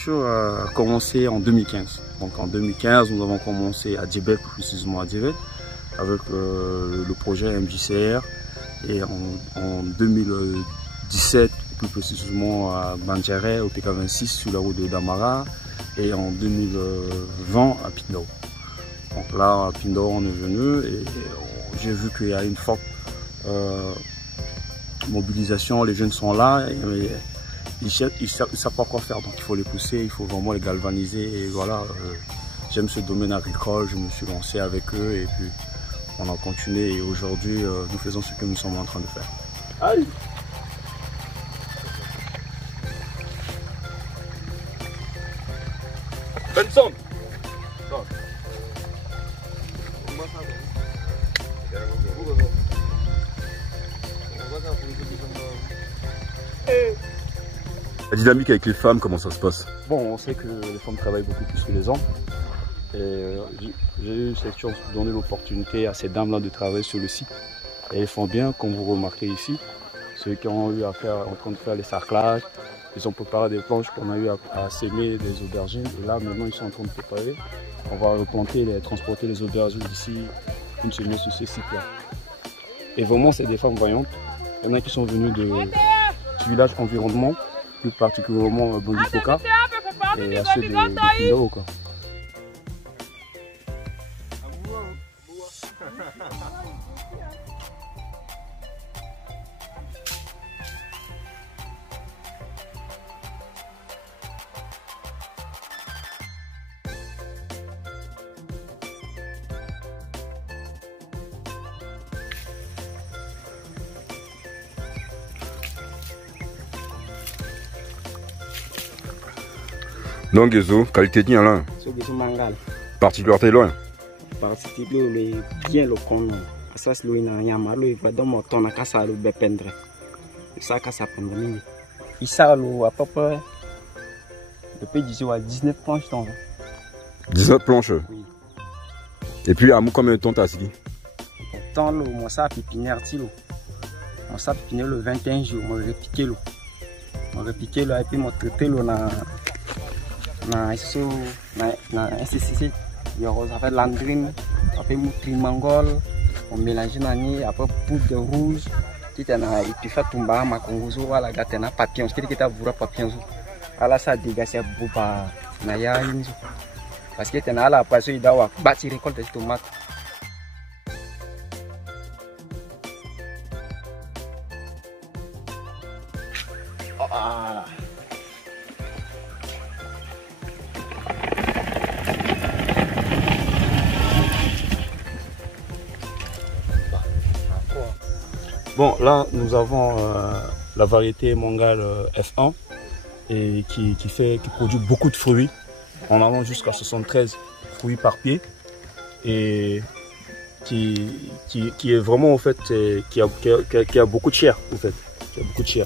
l'aventure a commencé en 2015. Donc en 2015, nous avons commencé à Djebel, plus précisément à Djebel, avec le projet MJCR. Et en 2017, plus précisément à Bandjere, au PK26 sur la route de Damara. Et en 2020 à Pindao. Donc là, à Pindao, on est venu et j'ai vu qu'il y a une forte mobilisation. Les jeunes sont là. Ils savent pas quoi faire, donc il faut les pousser, il faut vraiment les galvaniser. Et voilà, j'aime ce domaine agricole, je me suis lancé avec eux et puis on a continué. Et aujourd'hui, nous faisons ce que nous sommes en train de faire. Allez. Benson. La dynamique avec les femmes, comment ça se passe? Bon, on sait que les femmes travaillent beaucoup plus que les hommes. Et j'ai eu cette chance de donner l'opportunité à ces dames-là de travailler sur le site. Et elles font bien, comme vous remarquez ici. Ceux qui ont eu à faire, en train de faire les sarclages, ils ont préparé des planches qu'on a eu à semer des aubergines. Et là, maintenant, ils sont en train de préparer. On va replanter, transporter les aubergines d'ici une semaine sur ce site-là. Et vraiment, c'est des femmes voyantes. Il y en a qui sont venus du village environnement, plus particulièrement Bondipoka, et à ceux de Pindao, quoi. Donc, qualité de là. Particularité loin. Particularité bien le con. Ça c'est le yamalo il va dans mon ton à casa le bependre. Ça casa pendre. Il ça le à peu près depuis 19 planches dans. 19 planches. Oui. Et puis à combien de temps t'as dit? Temps le moi ça pépinière tilo. Moi ça pépinière le 21 jours, moi repiquer le. Moi repiquer le et puis moi traiter le na SCC, il y a l'andrine, après mangol, on mélange nani, après poudre de rouge, et puis fait tomber ma congozo, voilà, gâtena papillon, ce qui est à vous papillon, alors ça dégage boba naya inzo, parce que t'en as la passion il doit bâtir récolte de tomates. Bon, là, nous avons la variété mangale F1 et qui produit beaucoup de fruits, en allant jusqu'à 73 fruits par pied, et qui est vraiment en fait qui a beaucoup de chair en fait, qui a beaucoup de chair.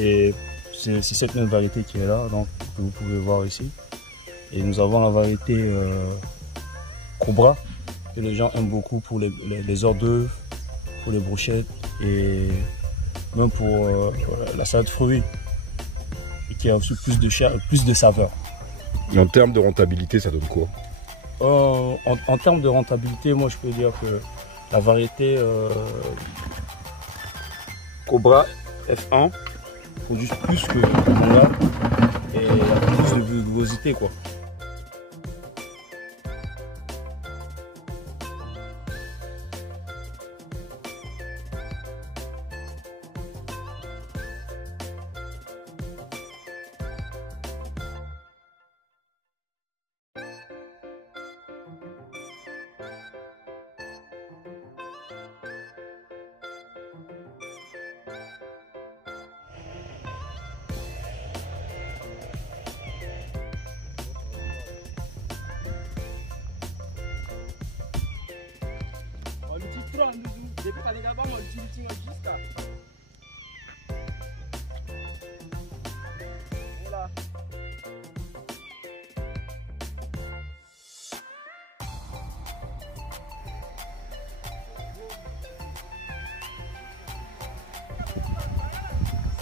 Et c'est cette même variété qui est là, donc que vous pouvez voir ici. Et nous avons la variété Cobra que les gens aiment beaucoup pour les hors d'œuvre, pour les brochettes et même pour la salade de fruits, et qui a aussi plus de chair, plus de saveur. Et en termes de rentabilité, ça donne quoi? En termes de rentabilité, moi je peux dire que la variété Cobra F1 produit plus que le manga et plus de vigorosité, quoi.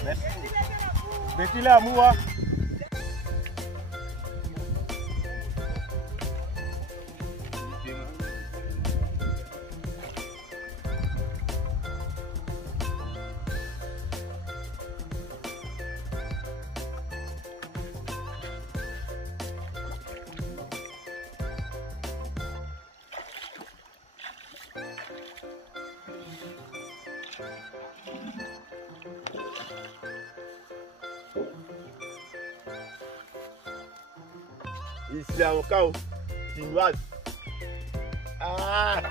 Merci. Ici, avocat, chinoise. Ah!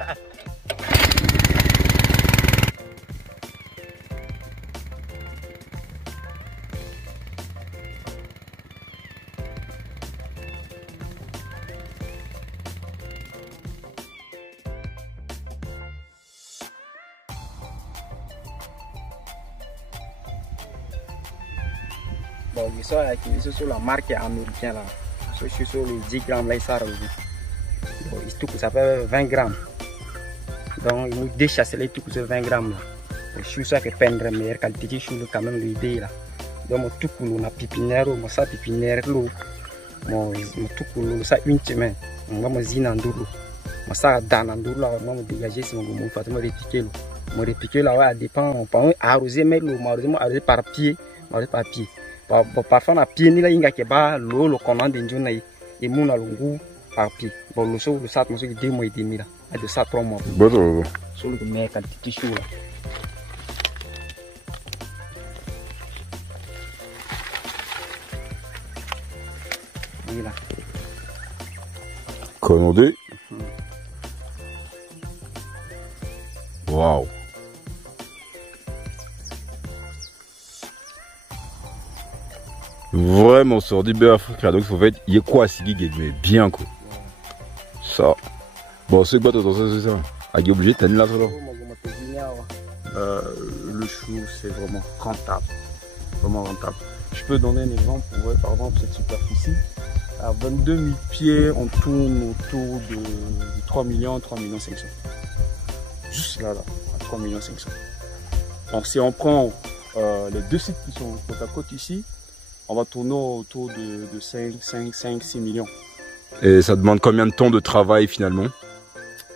Bon, je suis sur la marque américaine là. Je suis sur les 10 grammes là, ça revient. Bon, il tout ça fait 20 grammes. Donc, il nous déchasse les tout 20 grammes là. Je suis sûr que peindre meilleure qualité, je suis quand même l'idée là. Donc, tout pour nous, pépinière, ça pépinière, tout pour nous, ça une semaine. On va me ziner en double. Ça dans en double là, on va me dégager si on me fait me répiquer. Me répiquer là, ouais, dépend. On peut arroser, mais l'eau, arroser par pied, par pied. Parfois, on a pied ni là, il y a l'eau, le conan d'Indion et mon a le goût par pied. Bon, le saut, le sat, moi, c'est 2 mois et demi là. De ça, 3 mois. Bon. Sur le mec, un petit chou là. Voilà. Commandé. Waouh. Vraiment sur du beurre africain, donc il faut faire il y a quoi si mais bien quoi. Ça. Bon c'est quoi c'est ça. Ah il obligé de là le chou c'est vraiment rentable. Vraiment rentable. Je peux donner un exemple pour par exemple cette superficie. À 22 000 pieds, on tourne autour de 3 millions 500. Juste là, à 3 500 000. Donc si on prend les 2 sites qui sont côte à côte ici, on va tourner autour de 5-6 millions. Et ça demande combien de temps de travail finalement?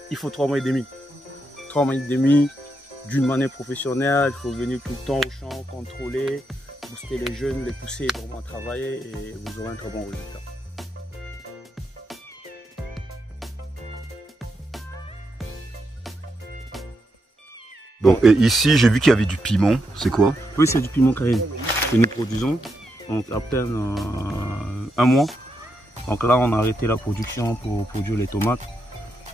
Il faut 3 mois et demi. 3 mois et demi d'une manière professionnelle. Il faut venir tout le temps au champ, contrôler, booster les jeunes, les pousser vraiment à travailler et vous aurez un très bon résultat. Bon, et ici j'ai vu qu'il y avait du piment, c'est quoi? Oui, c'est du piment cayenne que nous produisons. Donc à peine 1 mois. Donc là on a arrêté la production pour produire les tomates.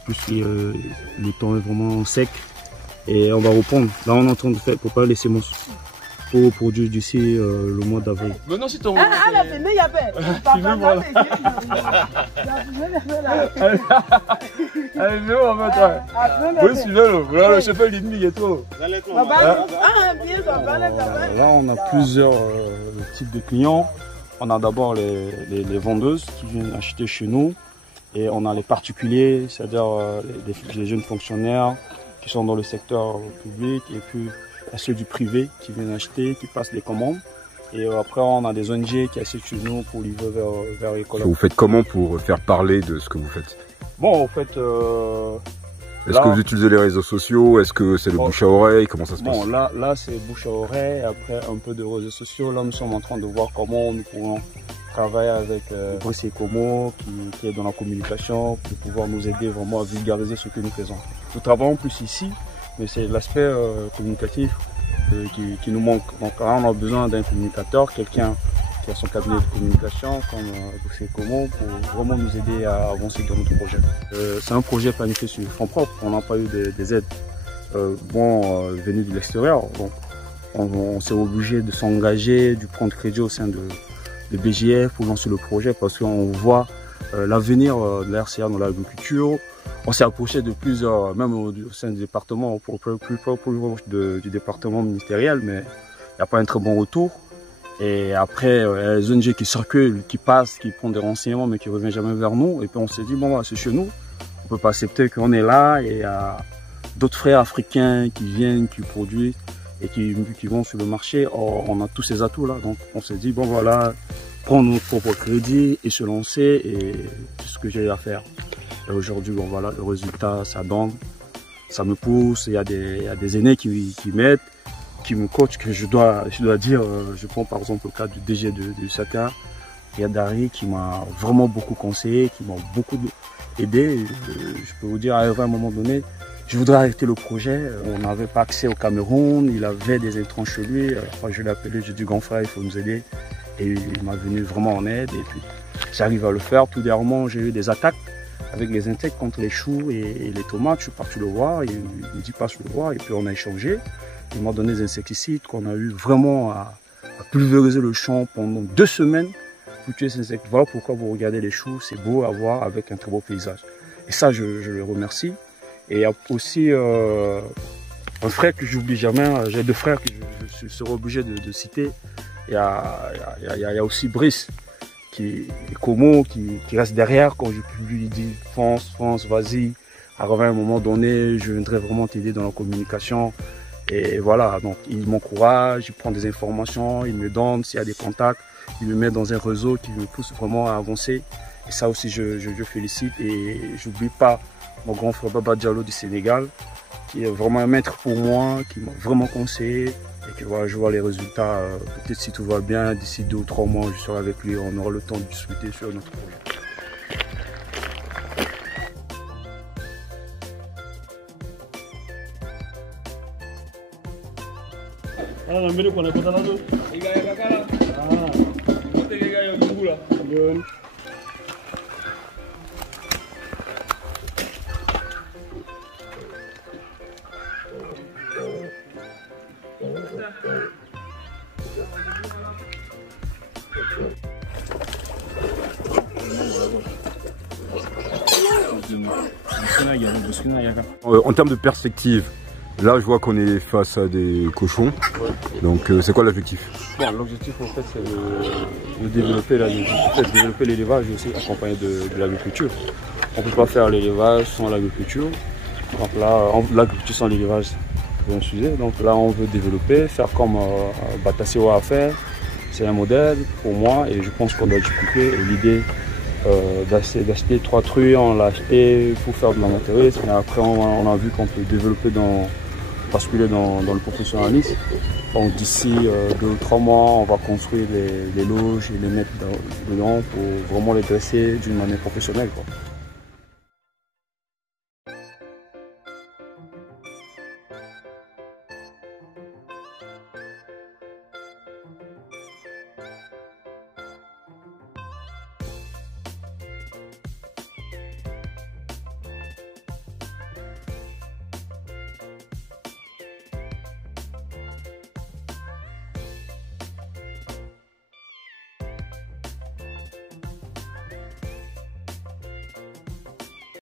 Plus le temps est vraiment sec. Et on va reprendre. Là on est en train de faire préparer les semences pour produire d'ici le mois d'avril. Maintenant si ton... Allez, viens, on va toi. Oui, suivez-le. Voilà, le chef l'ennemi et tout. Là, on a plusieurs types de clients. On a d'abord les vendeuses qui viennent acheter chez nous. Et on a les particuliers, c'est-à-dire les jeunes fonctionnaires qui sont dans le secteur public. Et puis, il y a ceux du privé qui viennent acheter, qui passent des commandes. Et après, on a des ONG qui achètent chez nous pour livrer vers les collègues. Vous faites comment pour faire parler de ce que vous faites? Bon, en fait... est-ce que vous utilisez les réseaux sociaux? Est-ce que c'est le bouche à oreille? Comment ça se passe? Bon, là c'est bouche à oreille. Après, un peu de réseaux sociaux. Là, nous sommes en train de voir comment nous pourrons travailler avec Brice Como, qui est dans la communication, pour pouvoir nous aider vraiment à vulgariser ce que nous faisons. Nous travaillons plus ici, mais c'est l'aspect communicatif qui nous manque. Donc là, on a besoin d'un communicateur, quelqu'un qui a son cabinet de communication comme Brice Como, pour vraiment nous aider à avancer dans notre projet. C'est un projet planifié sur fonds propres. On n'a pas eu des aides venues de l'extérieur. Donc on s'est obligé de s'engager, de prendre crédit au sein de BGF pour lancer le projet parce qu'on voit l'avenir de la RCA dans l'agriculture. On s'est approché de plusieurs, même au sein du département, plus proche du département ministériel, mais il n'y a pas un très bon retour. Et après, les ONG qui circulent, qui passent, qui prennent des renseignements, mais qui ne reviennent jamais vers nous. Et puis on s'est dit, bon, c'est chez nous, on ne peut pas accepter qu'on est là et il y a d'autres frères africains qui viennent, qui produisent et qui vont sur le marché. Or, on a tous ces atouts-là. Donc on s'est dit, bon voilà, prendre notre propre crédit et se lancer, et c'est ce que j'ai à faire. Et aujourd'hui, bon voilà, le résultat, ça donne, ça me pousse. Il y a des aînés qui m'aident, qui me coachent, que je dois dire. Je prends par exemple le cas du DG de Saka, Yadari, qui m'a vraiment beaucoup conseillé, qui m'a beaucoup aidé. Je peux vous dire, à un moment donné, je voudrais arrêter le projet. On n'avait pas accès au Cameroun, il avait des intrants chez lui. Après, je l'ai appelé, j'ai dit grand frère, il faut nous aider. Et il m'a venu vraiment en aide. Et puis, j'arrive à le faire. Tout dernièrement, j'ai eu des attaques avec les insectes contre les choux et les tomates. Je suis parti le voir, il me dit passe le voir. Et puis, on a échangé. Il m'a donné des insecticides qu'on a eu vraiment à pulvériser le champ pendant 2 semaines pour tuer ces insectes. Voilà pourquoi vous regardez les choux, c'est beau à voir avec un très beau paysage. Et ça, je le remercie. Et il y a aussi un frère que j'oublie jamais, j'ai 2 frères que je serai obligé de citer. Il y a aussi Brice, Como, qui reste derrière quand je lui dis fonce, vas-y. À un moment donné, je viendrai vraiment t'aider dans la communication. Et voilà, donc il m'encourage, il prend des informations, il me donne s'il y a des contacts, il me met dans un réseau qui me pousse vraiment à avancer. Et ça aussi, je félicite. Et j'oublie pas mon grand frère Baba Diallo du Sénégal, qui est vraiment un maître pour moi, qui m'a vraiment conseillé. Et que voilà, je vois les résultats. Peut-être si tout va bien, d'ici 2 ou 3 mois, je serai avec lui. On aura le temps de discuter sur notre projet. En termes de perspective, là je vois qu'on est face à des cochons. Donc c'est quoi l'objectif? Bon, l'objectif en fait c'est de développer l'élevage et aussi accompagner de l'agriculture. On ne peut pas faire l'élevage sans l'agriculture. Donc là, l'agriculture sans l'élevage, c'est un sujet. Donc là, on veut développer, faire comme Batassewa a fait. C'est un modèle pour moi et je pense qu'on doit dupliquer. Et l'idée d'acheter 3 truies, on l'a acheté pour faire de l'amateurisme. Et après, on a vu qu'on peut développer basculer dans le professionnalisme. Donc d'ici 2 ou 3 mois, on va construire les loges et les mettre dedans pour vraiment les dresser d'une manière professionnelle, quoi.